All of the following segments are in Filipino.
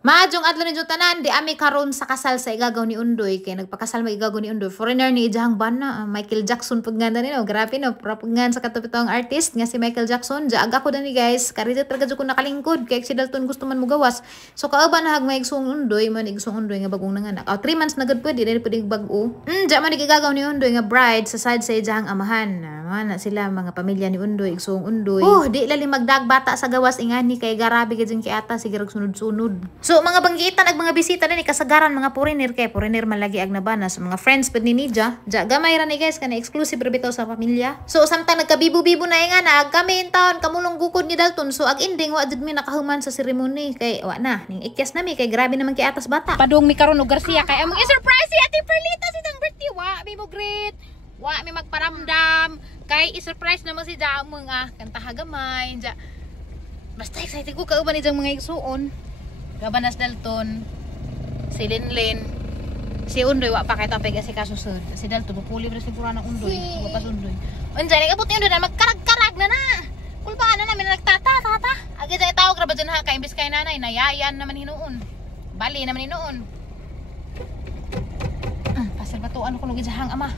Maadjong adlaw ni tanan di ami karon sa kasal sa igagaw ni Undoy kay nagpakasal mag igagaw ni Undoy. Foreigner ni ijahang bana Michael Jackson pagnganda nino. Grabe no, pagnganda sa katupitong artist nga si Michael Jackson. Jaag ako dani guys, karita talaga jud ko nakalingkod kay si Dalton gusto man mo gawas. So kauban na hag maigsuong Undoy, man igsuong Undoy nga bagong nanganak. 3 months na gud pwede dili pwede bag-o. Ja man igagaw ni Undoy nga bride sa side sa ijahang amahan. Na sila mga pamilya ni Undoy, igsuong Undoy. Di lali magdagbata sa gawas ingani kay garabi gid ki ata sige sunod-sunod. So mga banggitan ag mga bisita na ni kasagaran mga foreigner kay foreigner man lagi ag nabana sa mga friends pud ni Nija. Ja gamay ra ni guys kana exclusive ra bitaw sa pamilya. So samtang nagkabibo-bibo na nga na ag kami in town kamulong gukod ni Dalton. So ag ending wa jud mi nakahuman sa ceremony kay wa na ning ikyas na mi kay grabe naman kay atas bata. Padung mi karon og Garcia kay among i-surprise si Ate Perlita si tang birthday wa mi mo greet. Wa mi magparamdam kay i-surprise naman si Ja mga kantaha gamay. Ja basta excited ko kauban ni jang mga igsuon. Gabanas Dalton, si Linlin, si Undoy wa pa kay tapay kasi kasusod. Si Dalton pupuli ra si pura ng Undoy, wa pa Undoy. Unsay ni kabuti Undoy na magkarag-karag na na. Kulbaan na namin nagtata-tata. Agi jay tawag ra ba dyan ha kay imbis kay nanay nayayan naman hinuon. Bali naman hinuon. Pasal batuan ko lugi jahang ama.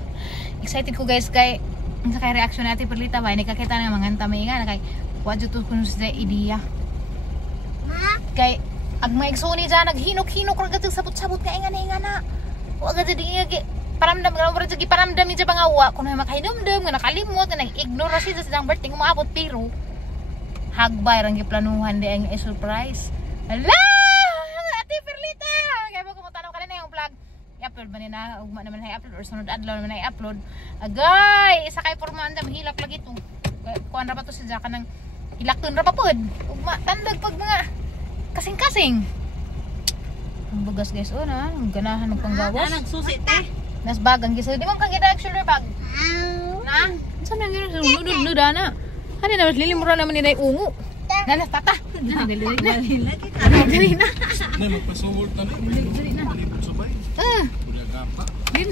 Excited ko guys kay unsa kay reaction natin Perlita ba ni kakita nga mga tami nga kay wa jud to kuno sa idea. Kay ag maigsuon ni dyan, naghinok-hinok ra gid sabot-sabot nga ingana. Wa gid di paramdam nga ra jud paramdam ni mga wa kun makahinumdum nga nakalimot nga nag-ignore si sa dang birthday umaabot pero hagbay rang giplanuhan di ang surprise. Hala! Ate Perlita! Kaya mo kumutanaw kanina yung vlog. I-upload ba nina ugma naman hay upload or sunod adlaw naman hay upload. Agay, isa kay pormaan dam hilak lagi to. Kuan ra pa to si Jaka nang hilakton ra pa pod. Ugma tandag pag mga kasing-kasing. Ang bagas guys, na ang ganahan ng panggawas. Nagsusi te. Nas bagang giso. Di mo kang gida shoulder bag. Na? Saan na gano'n? Nudod na. Hani na, lilimura naman nila yung ungo. Nalas, tata. Dali na. Dali na. Na, magpasawol na na. Dali na. Malibot sa bay.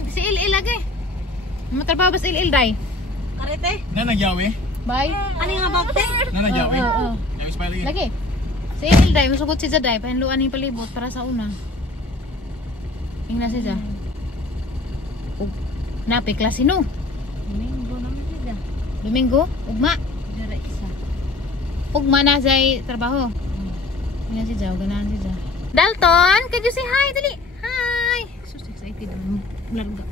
Si Il lagi. Matrabaho ba si Il, Day? Karete. Na nagyawi? Bye. Ano nga ba te? Na nagyawi? Oo. Nagyawi sa bay Lagi. Si Ilday, masugot si Jaday, pahinluan yung palibot para sa una. Ingna si Jad. Napi, klase no? Domingo naman sila. Domingo? Ugma? Dira isa. Ugma na say trabaho. Ingna si Jad, ganahan si Jad. Dalton, can you say hi? Dali! Hi! So excited naman. Larga.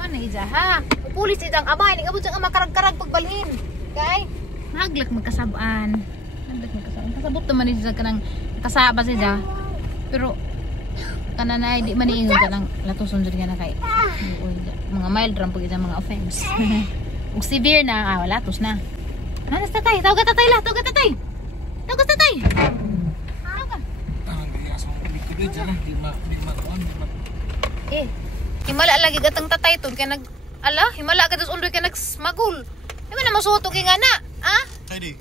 Mana ija ha? Upulis si Jad, abay, nagabot siyang makarag-karag pagbalhin. Kay? Haglak magkasabaan. Kasabot naman ni siya kanang kasaba siya pero kananay di man iingon kanang latuson jud nga na kay mga mild ram pud mga offense ug severe na latos na nanas tatay tawag tatay la tawag tatay tawag tatay tawag himala lagi gatang tatay to kay nag himala ka dos undoy kay nagsmagul di man na masuot kay nga na Kay di.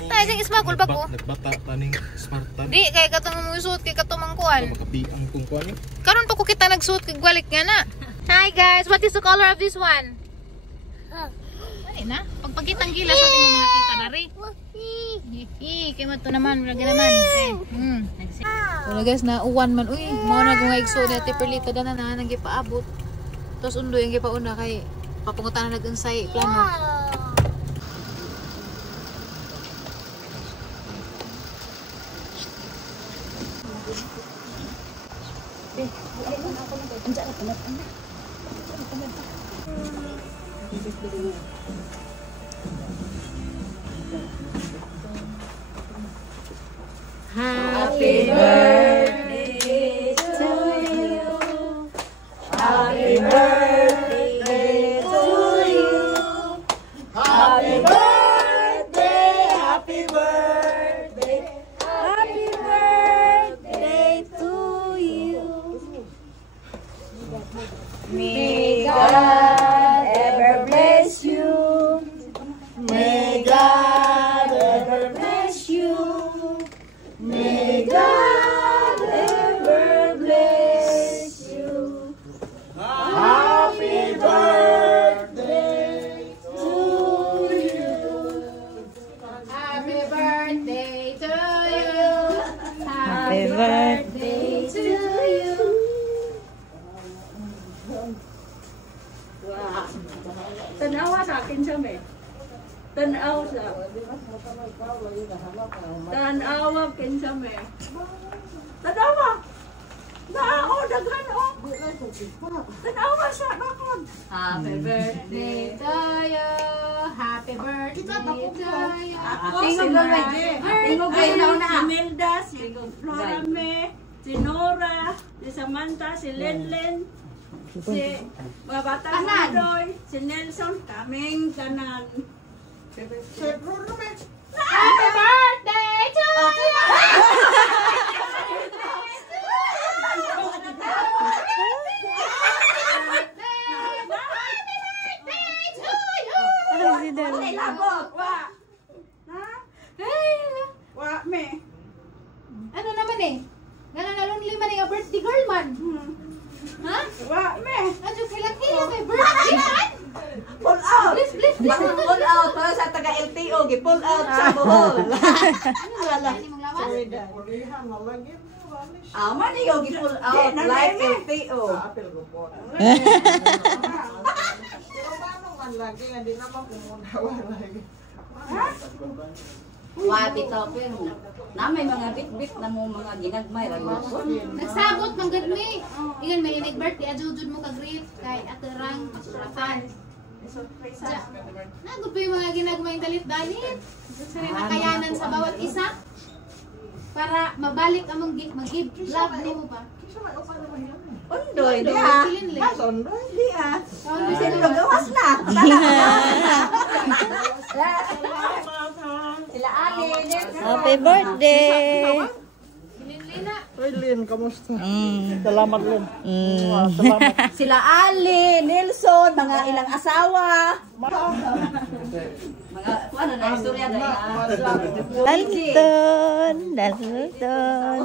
Tayo sing ismagul ba ko? Nagbata taning Spartan. Di kay katong musuot kay katumang kuan. Makapiang kung kuan ni. Karon pa ko kita nagsuot kay gwalik nga na. Hi guys, what is the color of this one? Ani na? Pagpagkitang gila sa ating mga tita na rin. Kay mato naman, lagi naman. So guys, na uwan man. Uy, mga nagungay igsuot ni Ate Perlita na nagipaabot. Tapos undoy ang gipauna kay papungutan na nag-unsay plano. Happy birthday to you. Happy birthday to you. Happy birthday, happy birthday. Happy birthday to you. May God ever bless you. May God ever bless you. May God birthday to you. Wow. Tanawa sa akin siya, me. Tanaw siya. Tanawa kinsa, me. Tanawa. Nao, daghan, oh. Tanawa siya, bakod. Happy birthday to you. Happy birthday to you. Ako, si Milda, si Flora May, si Nora, si Samantha, si Lenlen, si mga batang Madoy, si Nelson, kaming tanan. Happy birthday to you! Ay, labot! Wa! Ha? Wa, me. Ano naman eh? Nananalong lima na yung birthday girl man. Ha? Wa, me. Adyo kailang-kailang may birthday man. Pull out! Please. Pull out! Para sa taga-LTO, pull out sa Bohol. Ano mong lawas? Mani yung pull out like LTO. Wati topin. Na may mga bit-bit na mo mga ginagmay ra mo. Nagsabot mang gadmi. Ingon may nag-birthday ajudud mo ka greet kay aterang rapan. Nagud pa yung mga ginagmay dalit-dalit. Sa kakayanan sa bawat isa para mabalik among mag-give love nimo ba? Undoy di ha. Undoy di ha. Bisin mo gawas na. Sila Ali. Happy birthday! Lin-lina. Ay, Lin, kamusta? Salamat, Lin. Salamat. Sila Ali, Nelson, mga ilang asawa. Mga ano na istorya na Dalton! Dalton!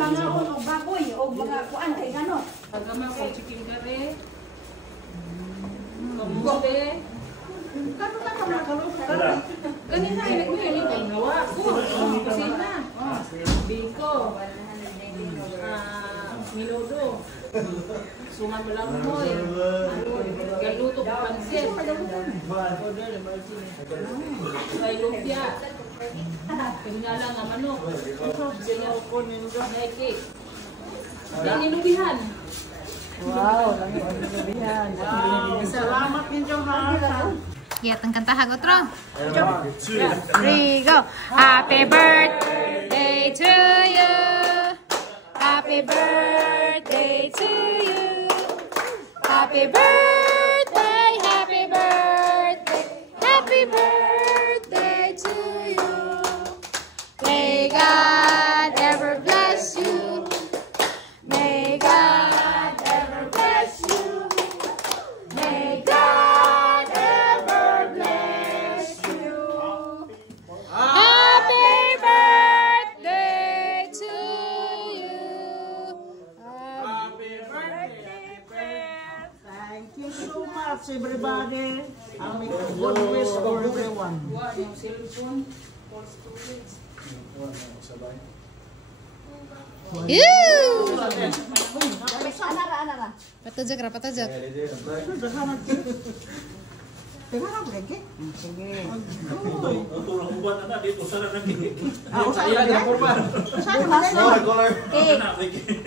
mga baboy o mga kuan kay gano. Agama ko chicken curry. Kamote. Kanina ay nagmili ko gawa ko. Kusina. Biko. Minudo. Suman malanghoy. Galuto pansit. May lumpia. Pinyala nga manok. Singaw ko ninyo. Naiki. Nilubihan. Wow, nilubihan. Salamat ninyo ha. Giat ang kantahan otro. 3 go. Happy birthday to you. Happy birthday to you. Happy birthday, happy birthday, happy birthday to you. May God ever bless you. May God ever bless you. May God ever bless you. Happy birthday to you. Happy birthday, friend. Thank you so much, everybody. I make a good wish for everyone. Wa yung cellphone for storage. Patajak ra, patajak.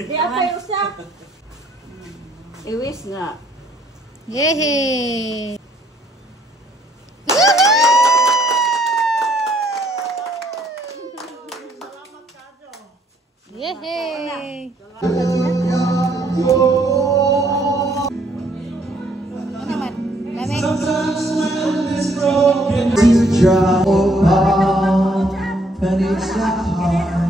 Di apa yung usa? Iwis nga. Yehey! Yehey! Ano naman? Dami? To travel far, and it's not hard.